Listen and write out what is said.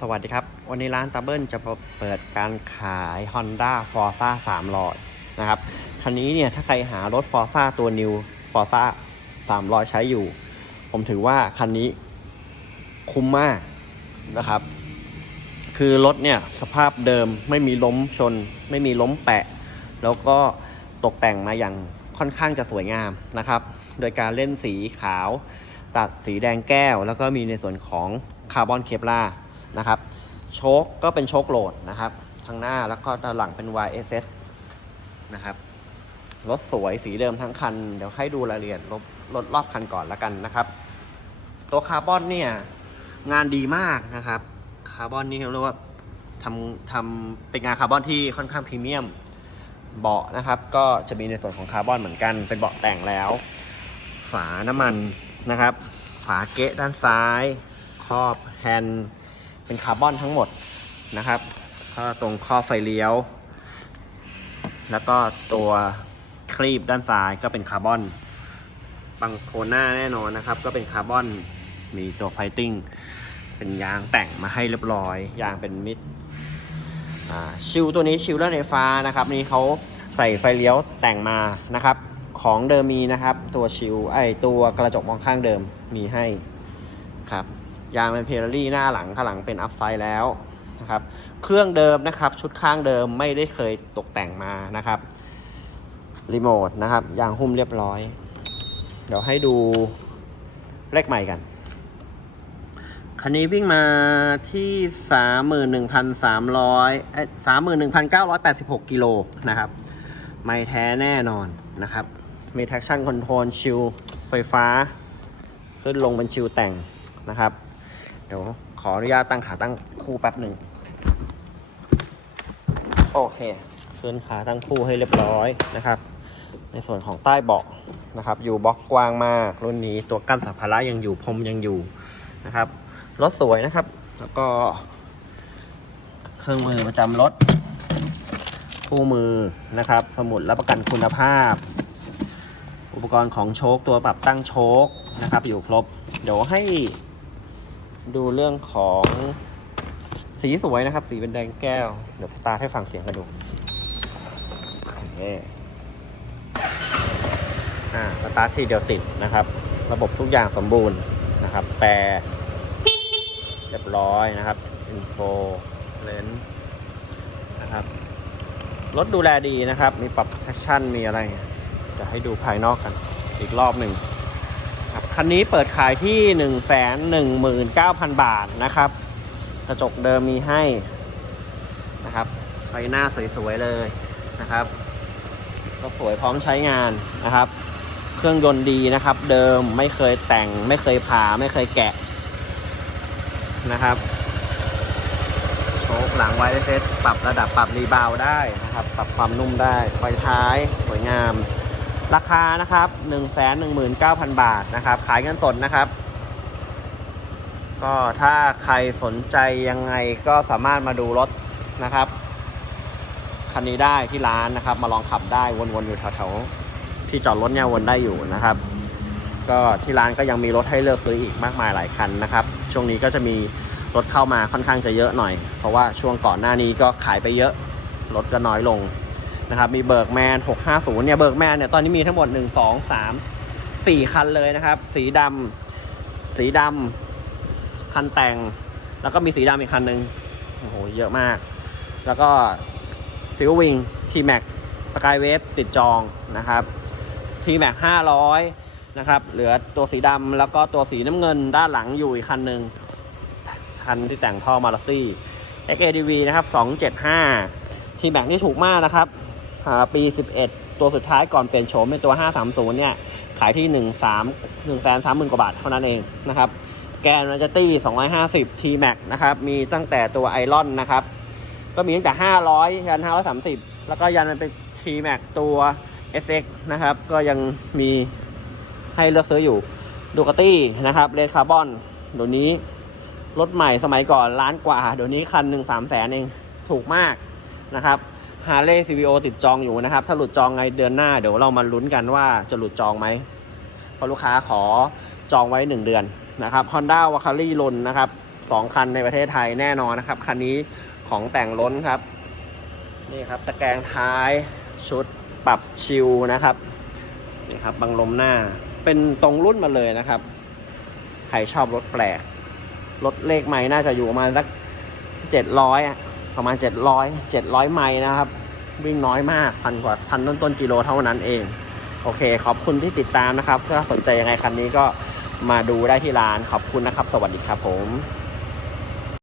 สวัสดีครับ วันนี้ร้านตาเบิลจะเปิดการขาย Honda Forza 300 นะครับ คันนี้เนี่ยถ้าใครหารถ Forza ตัว New Forza 300 ใช้อยู่ ผมถือว่าคันนี้คุ้มมากนะครับ คือรถเนี่ยสภาพเดิมไม่มีล้มชน ไม่มีล้มแปะ แล้วก็ตกแต่งมาอย่างค่อนข้างจะสวยงามนะครับ โดยการเล่นสีขาว ตัดสีแดงแก้ว แล้วก็มีในส่วนของคาร์บอนเคปลา นะครับโชคก็เป็นโชคโหลดนะครับทางหน้าแล้วก็ด้านหลังเป็น YSS นะครับรถสวยสีเดิมทั้งคัน เดี๋ยวให้ดูรายละเอียดรถรถรอบคันก่อนแล้วกันนะครับ ตัวคาร์บอนเนี่ยงานดีมากนะครับ คาร์บอนนี่เรียกว่าทำทำเป็นงานคาร์บอนที่ค่อนข้างพรีเมียมเบาะนะครับ ก็จะมีในส่วนของคาร์บอนเหมือนกัน เป็นเบาะแต่งแล้ว ฝาน้ำมันนะครับ ฝาเกะด้านซ้าย ครอบแฮนด์ เป็นคาร์บอนทั้งหมดนะครับก็ตรงข้อไฟเลี้ยว แล้วก็ตัวครีบด้านซ้ายก็เป็นคาร์บอนบังโคหน้าแน่นอนนะครับ ก็เป็นคาร์บอนมีตัวไฟติ้งเป็นยางแต่งมาให้เรียบร้อย ยางเป็นมิดชิลตัวนี้ชิลเลอร์ไฟฟ้านะครับนี่เขาใส่ไฟเลี้ยวแต่งมานะครับของเดิมมีนะครับ ตัวชิลไอตัวกระจกมองข้างเดิมมีให้ครับ ยางเป็นเพลลี่หน้าหลังข้างหลังเป็นอัพไซด์แล้วนะครับ เครื่องเดิมนะครับ ชุดข้างเดิมไม่ได้เคยตกแต่งมานะครับ รีโมทนะครับ ยางหุ้มเรียบร้อย เดี๋ยวให้ดูเลขใหม่กัน คันนี้วิ่งมาที่ 31,300เอ้ย31,986 กิโลนะครับ ไม่แท้แน่นอนนะครับ มี traction control ชิลไฟฟ้า ขึ้นลงเป็นชิลแต่งนะครับ เดี๋ยวขออนุญาตตั้งขาตั้งคู่แป๊บหนึ่ง โอเคขึ้นขาตั้งคู่ให้เรียบร้อยนะครับ ในส่วนของใต้เบาะนะครับ อยู่บล็อกกว้างมากรุ่นนี้ตัวกั้นสัมภาระยังอยู่พรมยังอยู่นะครับรถสวยนะครับ แล้วก็ เครื่องมือประจำรถคู่มือนะครับ สมุดรับประกันคุณภาพ อุปกรณ์ของโชคตัวปรับตั้งโชคนะครับ อยู่ครบ เดี๋ยวให้ ดูเรื่องของสีสวยนะครับ สีเป็นแดงแก้ว เดี๋ยวสตาร์ทให้ฟังเสียงกันดูโอเคอ่าสตาร์ททีเดียวติดนะครับ ระบบทุกอย่างสมบูรณ์นะครับ แต่เรียบร้อยนะครับอินโฟเลนนะครับรถดูแลดีนะครับ มีปรับแท็กชั่นมีอะไรจะให้ดูภายนอกกันอีกรอบหนึ่ง คันนี้เปิดขายที่ 1 1 9 0 0 0 บาทนะครับ กระจกเดิมมีให้นะครับไฟหน้าสวยๆเลยนะครับ ก็สวยพร้อมใช้งานนะครับ เครื่องยนต์ดีนะครับ เดิมไม่เคยแต่งไม่เคยผ่าไม่เคยแกะนะครับโชคหลังไว้เซตปรับระดับปรับรีบาวได้นะครับ ปรับความนุ่มได้ไฟท้ายสวยงาม ราคานะครับ 1 1 9 0 0 0 บาทนะครับ ขายเงินสดนะครับ ก็ถ้าใครสนใจยังไงก็สามารถมาดูรถนะครับ คันนี้ได้ที่ร้านนะครับ มาลองขับได้วนๆอยู่แถวๆที่จอดรถเนี่ยวนได้อยู่นะครับ ก็ที่ร้านก็ยังมีรถให้เลือกซื้ออีกมากมายหลายคันนะครับ ช่วงนี้ก็จะมีรถเข้ามาค่อนข้างจะเยอะหน่อย เพราะว่าช่วงก่อนหน้านี้ก็ขายไปเยอะรถก็น้อยลง นะครับมีเบิร์กแมน 650 เนี่ยเบิร์กแมนเนี่ยตอนนี้มีทั้งหมด 1 2 3 4 คันเลยนะครับ สีดำสีดำคันแต่ง แล้วก็มีสีดำอีกคันหนึ่งโอ้โหเยอะมาก แล้วก็ฟิลวิงทีแม็กสกายเวฟติดจองนะครับทีแม็ก500 นะครับ เหลือตัวสีดำแล้วก็ตัวสีน้ำเงินด้านหลังอยู่อีกคันหนึ่งคันที่แต่งท่อมาลาซี่ XADV นะครับ 275 ทีแม็กนี่ถูกมากนะครับ ปี 11 ตัวสุดท้ายก่อนเปลี่ยนโฉมเป็นตัว 530 เนี่ย ขายที่ 13 1 3 0 0 0 กว่าบาทเท่านั้นเองนะครับ แกนมันจะตี้250 T Max นะครับ มีตั้งแต่ตัวไอรอนนะครับ ก็มีตั้งแต่ 500 ยัน 530 แล้วก็ยันมันเป็น T Max ตัว SX นะครับ ก็ยังมีให้เลือกซื้ออยู่ดูกาตี้นะครับเรดคาร์บอนเดี๋ยวนี้รถใหม่สมัยก่อนล้านกว่า เดี๋ยวนี้คันหนึ่งสามแสนเองถูกมากนะครับ ฮาร์เลย์ซีวีโอติดจองอยู่นะครับ ถ้าหลุดจองไงเดือนหน้าเดี๋ยวเรามาลุ้นกันว่าจะหลุดจองไหมเพราะลูกค้าขอจองไว้ 1 เดือนนะครับ Honda w a k a r i ลนนะครับป2คันในประเทศไทยแน่นอนนะครับ คันนี้ของแต่งล้นครับ นี่ครับตะแกรงท้ายชุดปรับชิลนะครับนี่ครับบังลมหน้าเป็นตรงรุ่นมาเลยนะครับ ใครชอบรถแปลกรถเลขไม้น่าจะอยู่ประมาณสักเจ็ดร้อย ประมาณเจ็ดร้อยเจ็ดร้อยไมล์นะครับ วิ่งน้อยมากพันกว่าพันต้นต้นกิโลเท่านั้นเอง โอเค ขอบคุณที่ติดตามนะครับ ถ้าสนใจยังไงคันนี้ก็มาดูได้ที่ร้านขอบคุณนะครับ สวัสดีครับผม